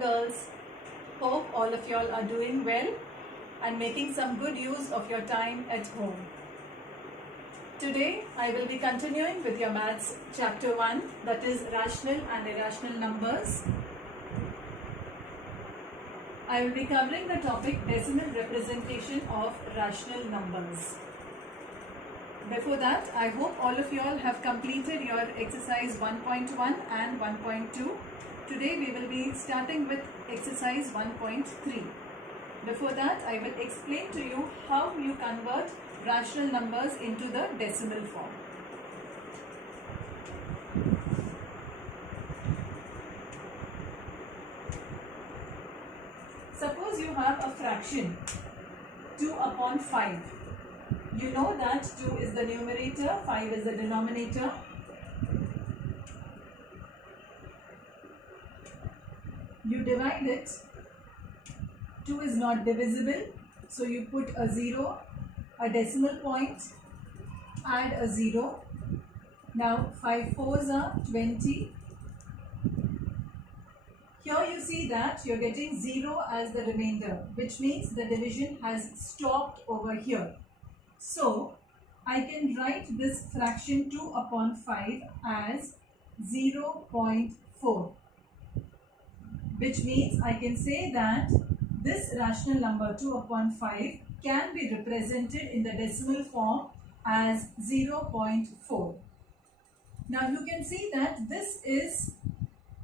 girls. Hope all of y'all are doing well and making some good use of your time at home. Today I will be continuing with your maths chapter 1, that is rational and irrational numbers. I will be covering the topic decimal representation of rational numbers. Before that, I hope all of you all have completed your exercise 1.1 and 1.2. Today we will be starting with exercise 1.3. Before that, I will explain to you how you convert rational numbers into the decimal form. Suppose you have a fraction 2 upon 5. You know that 2 is the numerator, 5 is the denominator. You divide it. 2 is not divisible, so you put a 0, a decimal point, add a 0. Now 5 4s are 20. Here you see that you are getting 0 as the remainder, which means the division has stopped over here. So I can write this fraction 2 upon 5 as 0.4, which means I can say that this rational number 2 upon 5 can be represented in the decimal form as 0.4. Now you can see that this is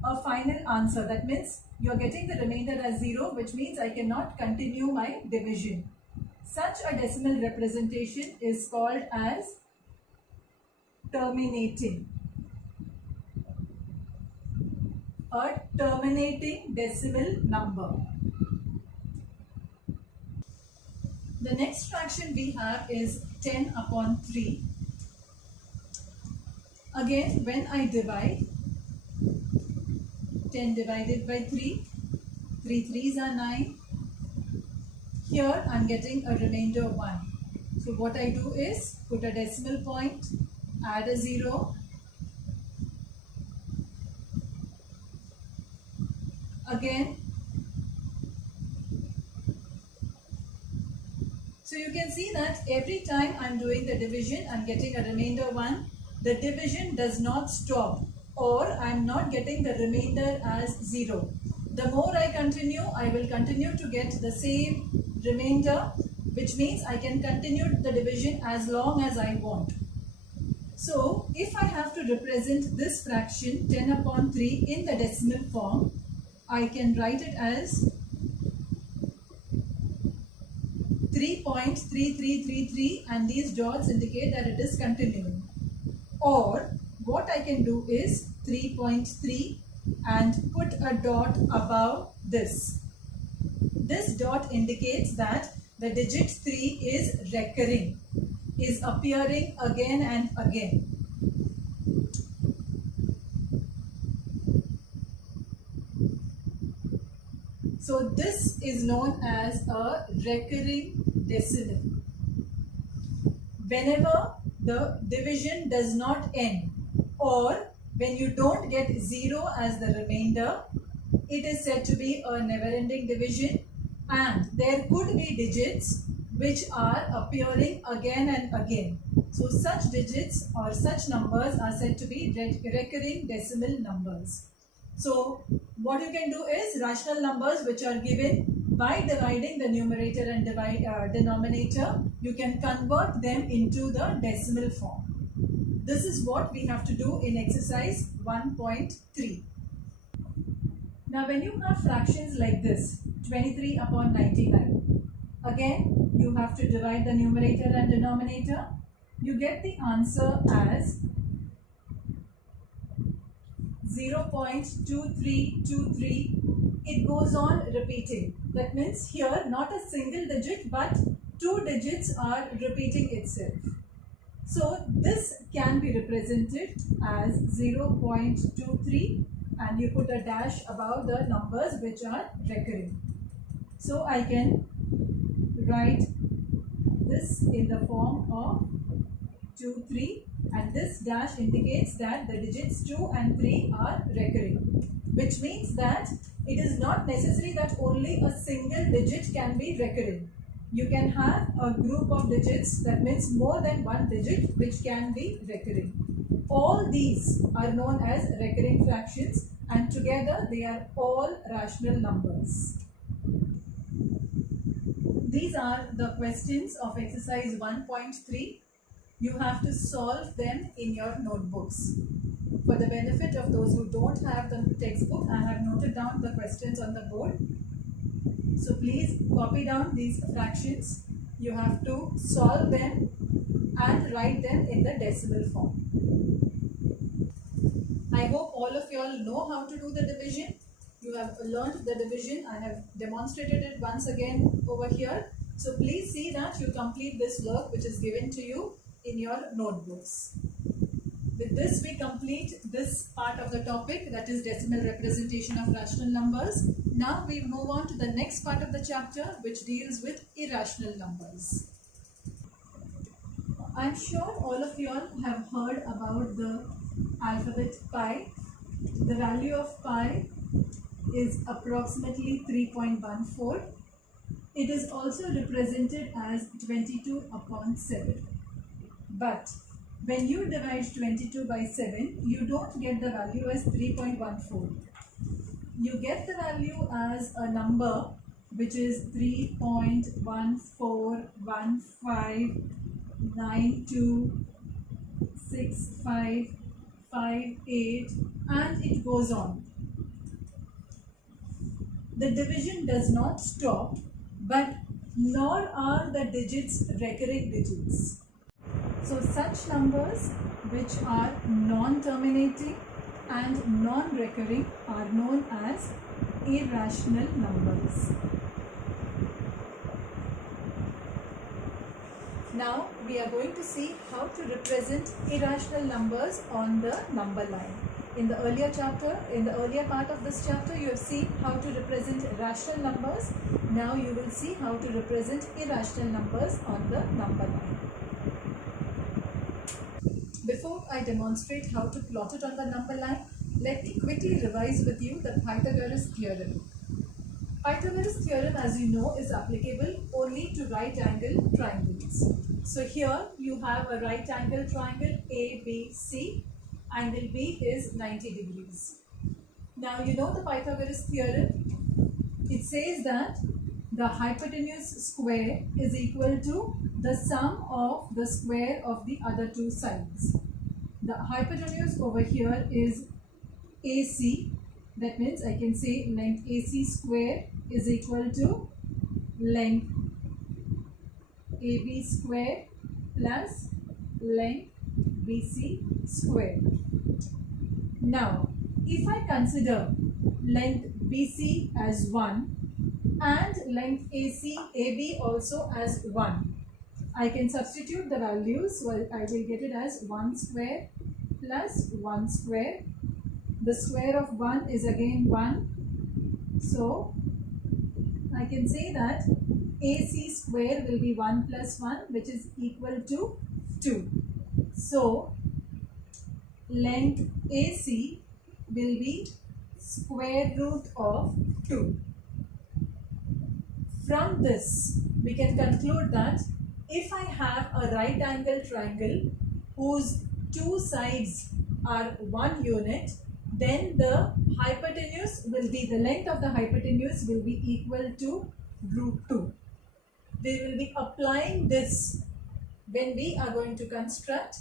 a final answer. That means you are getting the remainder as 0, which means I cannot continue my division. Such a decimal representation is called as terminating. A terminating decimal number. The next fraction we have is 10 upon 3. Again, when I divide, 10 divided by 3, 3 3s are 9. Here I am getting a remainder 1. So what I do is put a decimal point, add a 0. Again. So you can see that every time I am doing the division, I am getting a remainder 1. The division does not stop, or I am not getting the remainder as 0. The more I continue, I will continue to get the same remainder, which means I can continue the division as long as I want. So if I have to represent this fraction 10 upon 3 in the decimal form, I can write it as 3.3333, and these dots indicate that it is continuing. Or what I can do is 3.3 and put a dot above this. This dot indicates that the digit 3 is recurring, is appearing again and again. So this is known as a recurring decimal. Whenever the division does not end, or when you don't get 0 as the remainder, it is said to be a never-ending division, and there could be digits which are appearing again and again. So such digits or such numbers are said to be recurring decimal numbers. So what you can do is rational numbers which are given by dividing the numerator and denominator, you can convert them into the decimal form. This is what we have to do in exercise 1.3. Now when you have fractions like this, 23 upon 99, again you have to divide the numerator and denominator. You get the answer as 0.2323. It goes on repeating. That means here not a single digit but 2 digits are repeating itself. So this can be represented as 0.23, and you put a dash above the numbers which are recurring. So I can write this in the form of 2 3, and this dash indicates that the digits 2 and 3 are recurring. which means that it is not necessary that only a single digit can be recurring. You can have a group of digits, that means more than one digit, which can be recurring. All these are known as recurring fractions, and together they are all rational numbers. These are the questions of exercise 1.3. You have to solve them in your notebooks. For the benefit of those who don't have the textbook, I have noted down the questions on the board. So please copy down these fractions. You have to solve them and write them in the decimal form. I hope all of you all know how to do the division. You have learned the division. I have demonstrated it once again over here. So please see that you complete this work which is given to you in your notebooks. With this, we complete this part of the topic, that is decimal representation of rational numbers. Now we move on to the next part of the chapter, which deals with irrational numbers. I'm sure all of you all have heard about the alphabet pi. The value of pi is approximately 3.14. It is also represented as 22 upon 7. But when you divide 22 by 7, you don't get the value as 3.14. You get the value as a number which is 3.1415926558, and it goes on. The division does not stop, but nor are the digits recurring digits. So such numbers which are non-terminating and non-recurring are known as irrational numbers. Now we are going to see how to represent irrational numbers on the number line. In the earlier chapter, in the earlier part of this chapter, you have seen how to represent rational numbers. Now you will see how to represent irrational numbers on the number line. Before I demonstrate how to plot it on the number line, let me quickly revise with you the Pythagoras theorem. Pythagoras theorem, as you know, is applicable only to right angle triangles. So here you have a right angle triangle ABC. Angle B is 90 degrees. Now you know the Pythagoras theorem. It says that the hypotenuse square is equal to the sum of the square of the other two sides. The hypotenuse over here is AC. That means I can say length AC square is equal to length AB square plus length BC square. Now, if I consider length BC as 1 and length AB also as 1, I can substitute the values. So I will get it as 1 square plus 1 square. The square of 1 is again 1. So I can say that AC square will be 1 plus 1, which is equal to 2. So length AC will be square root of 2. From this, we can conclude that if I have a right angle triangle whose two sides are 1 unit, then the hypotenuse will be, the length of the hypotenuse will be equal to root 2. We will be applying this when we are going to construct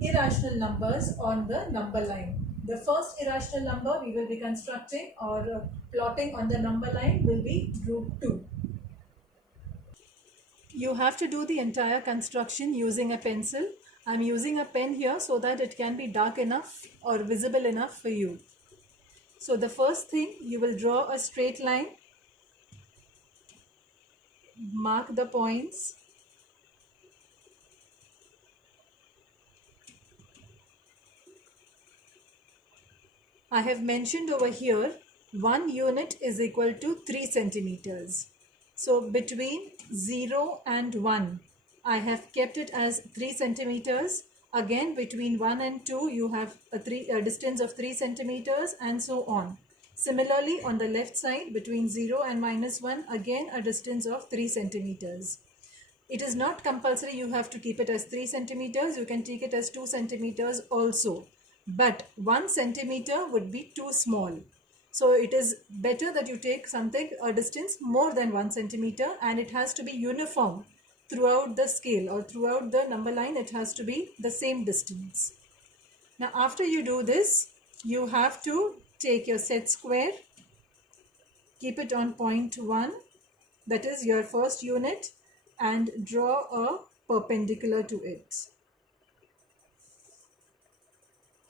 irrational numbers on the number line. The first irrational number we will be constructing or plotting on the number line will be root 2. You have to do the entire construction using a pencil. I am using a pen here so that it can be dark enough or visible enough for you. So the first thing, you will draw a straight line, mark the points, I have mentioned over here 1 unit is equal to 3 centimeters. So between 0 and 1, I have kept it as 3 centimeters. Again, between 1 and 2, you have a distance of 3 centimeters, and so on. Similarly, on the left side, between 0 and -1, again a distance of 3 centimeters. It is not compulsory you have to keep it as 3 centimeters. You can take it as 2 centimeters also. But 1 centimeter would be too small. So it is better that you take something, a distance more than 1 centimeter, and it has to be uniform throughout the scale, or throughout the number line. It has to be the same distance. Now after you do this, you have to take your set square, keep it on point 1, that is your first unit, and draw a perpendicular to it.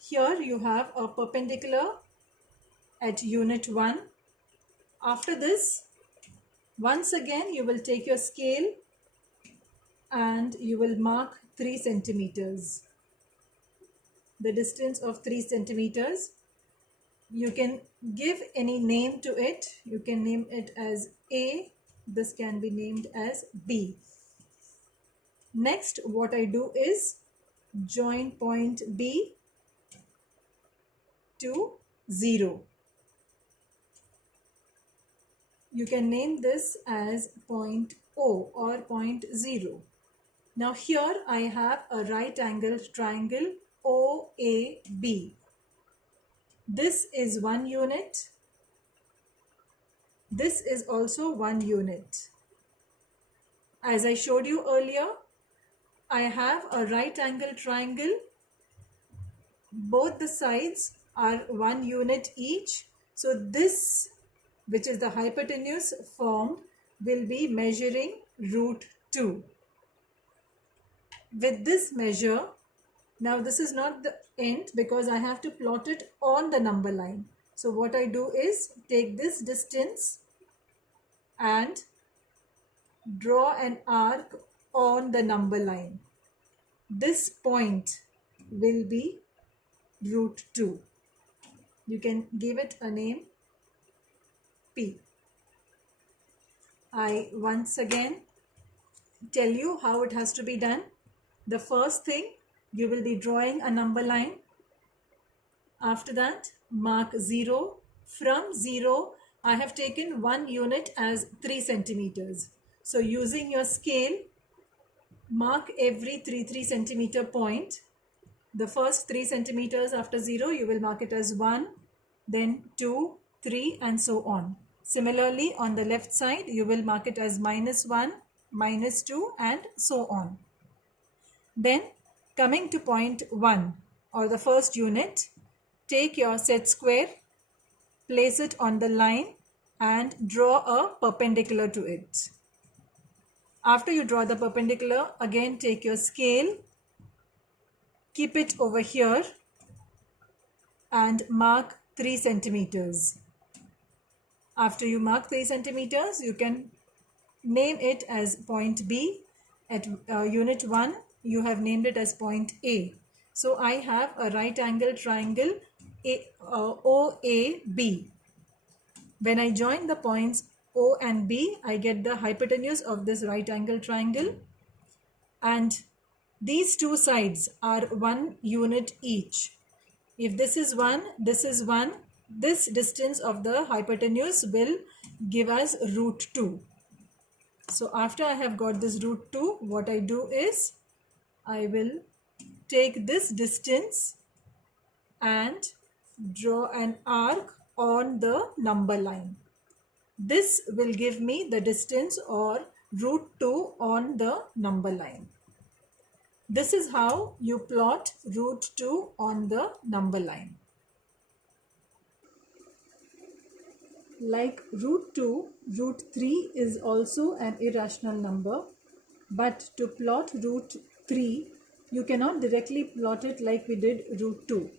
Here you have a perpendicular at unit 1. After this, once again you will take your scale and you will mark 3 centimeters. The distance of 3 centimeters. You can give any name to it. You can name it as A. This can be named as B. Next, what I do is join point B to 0. You can name this as point O or point 0. Now here I have a right angled triangle OAB. This is 1 unit. This is also 1 unit. As I showed you earlier, I have a right angle triangle. Both the sides are 1 unit each. So this, which is the hypotenuse formed, will be measuring √2. With this measure, now this is not the end because I have to plot it on the number line. So what I do is take this distance and draw an arc on the number line. This point will be √2. You can give it a name P. I once again tell you how it has to be done. The first thing, you will be drawing a number line. After that, mark 0. From 0, I have taken 1 unit as 3 centimeters. So using your scale, mark every 3 centimeter point. The first 3 centimeters after 0, you will mark it as 1, then 2, 3, and so on. Similarly, on the left side, you will mark it as -1, -2, and so on. Then, coming to point 1, or the first unit, take your set square, place it on the line, and draw a perpendicular to it. After you draw the perpendicular, again take your scale, keep it over here, and mark 3 centimeters. After you mark 3 centimeters, you can name it as point B. At unit 1, you have named it as point A. So I have a right angle triangle OAB. When I join the points O and B, I get the hypotenuse of this right angle triangle, and these two sides are 1 unit each. If this is 1, this is 1, this distance of the hypotenuse will give us √2. So after I have got this √2, what I do is I will take this distance and draw an arc on the number line. This will give me the distance or √2 on the number line. This is how you plot √2 on the number line. Like √2, √3 is also an irrational number, but to plot √3, you cannot directly plot it like we did √2.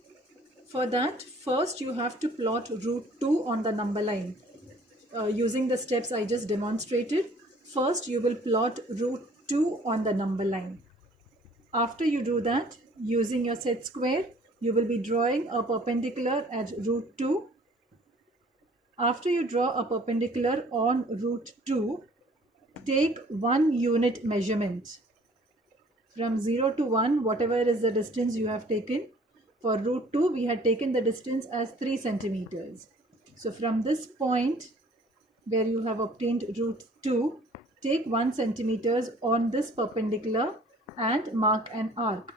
For that, first you have to plot √2 on the number line. Using the steps I just demonstrated, first you will plot √2 on the number line. After you do that, using your set square, you will be drawing a perpendicular at √2. After you draw a perpendicular on √2, take 1 unit measurement. From 0 to 1, whatever is the distance you have taken. For root 2, we had taken the distance as 3 centimeters. So from this point where you have obtained root 2, take 1 centimeters on this perpendicular and mark an arc.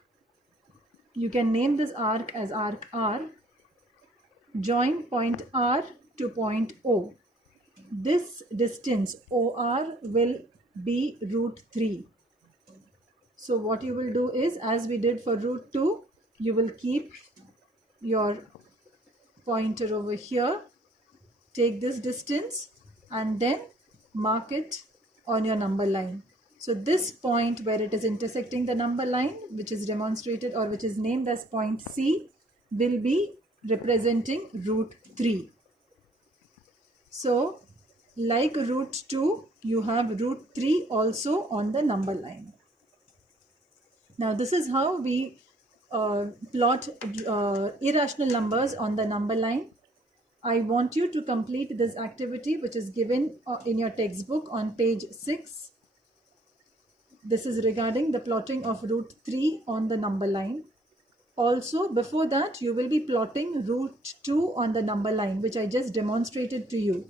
You can name this arc as arc R. Join point R to point O. This distance OR will be root 3. So what you will do is, as we did for root 2, you will keep your pointer over here, take this distance and then mark it on your number line. So this point where it is intersecting the number line, which is demonstrated or which is named as point C, will be representing root 3. So like root 2, you have root 3 also on the number line. Now this is how we plot irrational numbers on the number line. I want you to complete this activity, which is given in your textbook on page 6. This is regarding the plotting of root 3 on the number line. Also, before that, you will be plotting root 2 on the number line, which I just demonstrated to you.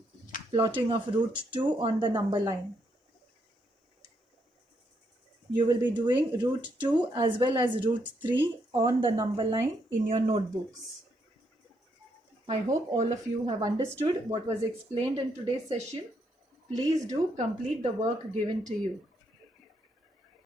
Plotting of root 2 on the number line. You will be doing root 2 as well as root 3 on the number line in your notebooks. I hope all of you have understood what was explained in today's session. Please do complete the work given to you.